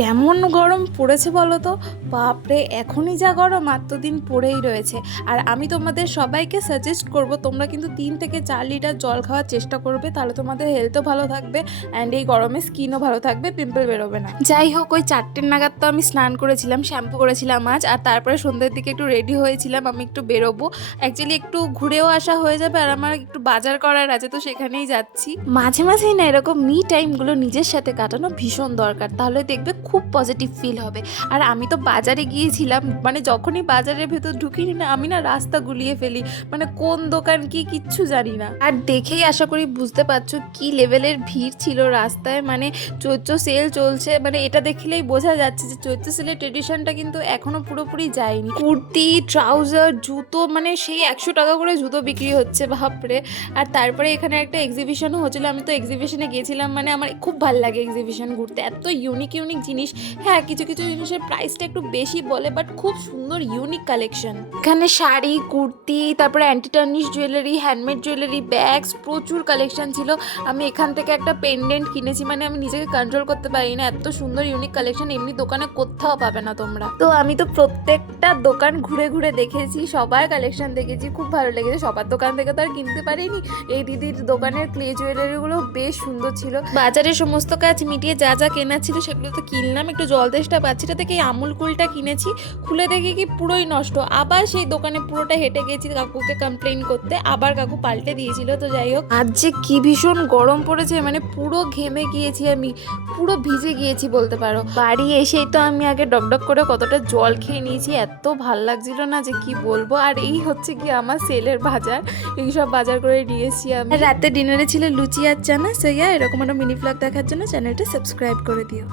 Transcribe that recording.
কেমন গরম পড়েছে বলো তো, বাপরে এখনই যা গরম আর তো দিন পড়েই রয়েছে। আর আমি তোমাদের সবাইকে সাজেস্ট করব তোমরা কিন্তু 3 থেকে 4 লিটার জল খাওয়ার চেষ্টা করবে, তাহলে তোমাদের হেলথও ভালো থাকবে অ্যান্ড এই গরমে স্কিনও ভালো থাকবে, পিম্পল বেরোবে না। যাই হোক, ওই 4টে নাগাদ তো আমি স্নান করেছিলাম, শ্যাম্পু করেছিলাম আজ, আর তারপরে সন্ধ্যের দিকে একটু রেডি হয়েছিলাম, আমি একটু বেরোবো। অ্যাকচুয়ালি একটু ঘুরেও আসা হয়ে যাবে আর আমার একটু বাজার করার আছে, তো সেখানেই যাচ্ছি। মাঝে মাঝেই না এরকম মি টাইমগুলো নিজের সাথে কাটানো ভীষণ দরকার, তাহলে দেখবে খুব পজিটিভ ফিল হবে। আর আমি তো বাজারে গিয়েছিলাম, মানে যখনই বাজারের ভেতর ঢুকিনি না, আমি না রাস্তা গুলিয়ে ফেলি, মানে কোন দোকান কি কিচ্ছু জানি না। আর দেখেই আশা করি বুঝতে পারছো কি লেভেলের ভিড় ছিল রাস্তায়, মানে চৈত্র সেল চলছে, মানে এটা দেখলেই বোঝা যাচ্ছে যে চৈত্র সেলের ট্রেডিশনটা কিন্তু এখনো পুরোপুরি যায়নি। কুর্তি, ট্রাউজার, জুতো, মানে সেই 100 টাকা করে জুতো বিক্রি হচ্ছে, বাপরে। আর তারপরে এখানে একটা এক্সিবিশনও হচ্ছিলো, আমি তো এক্সিবিশনে গিয়েছিলাম, মানে আমার খুব ভালো লাগে এক্সিবিশন ঘুরতে, এত ইউনিক ইউনিক জিনিস। হ্যাঁ, কিছু কিছু জিনিসের প্রাইসটা একটু বেশি বলে, বাট খুব সুন্দর ইউনিক কালেকশন। এখানে শাড়ি, কুর্তি, তারপরে anti tarnish jewellery, handmade jewellery, bags, প্রচুর কালেকশন ছিল। আমি এখান থেকে একটা পেন্ডেন্ট কিনেছি, মানে আমি নিজেকে কন্ট্রোল করতে পারি না, এত সুন্দর ইউনিক কালেকশন এমনি দোকানে কোথাও পাবে না তোমরা। তো আমি তো প্রত্যেকটা দোকান ঘুরে ঘুরে দেখেছি, সবার কালেকশন দেখেছি, খুব ভালো লেগেছে। সবার দোকান থেকে তো আর কিনতে পারিনি, এই দিদির দোকানের ক্লে জুয়েলারিগুলো বেশ সুন্দর ছিল। বাজারে সমস্ত কাজ মিটিয়ে যা যা কেনা ছিল সেগুলো তো কিনলাম। একটু জল তেষ্টা পাচ্ছি, এটা থেকে এই আমুল কুলটা কিনেছি, খুলে দেখি কি পুরোই নষ্ট। আবার সেই দোকানে পুরোটা হেঁটে গেছি কাকুকে কমপ্লেন করতে, আবার কাকু পাল্টে দিয়েছিল। তো যাই হোক, আজ যে কি ভীষণ গরম পড়েছে, মানে পুরো ঘেমে গিয়েছি, আমি পুরো ভিজে গিয়েছি বলতে পারো। বাড়ি এসেই তো আমি আগে ডকডক করে কতটা জল খেয়ে নিয়েছি, এত ভাল লাগছিল না যে কি বলবো। আর এই হচ্ছে কি আমার সেলের বাজার, এইসব বাজার করে নিয়েছি আমি। রাতে ডিনারে ছিল লুচি আর চানা। সো এরকম একটা মিনি ব্লগ দেখার জন্য চ্যানেলটা সাবস্ক্রাইব করে দিও।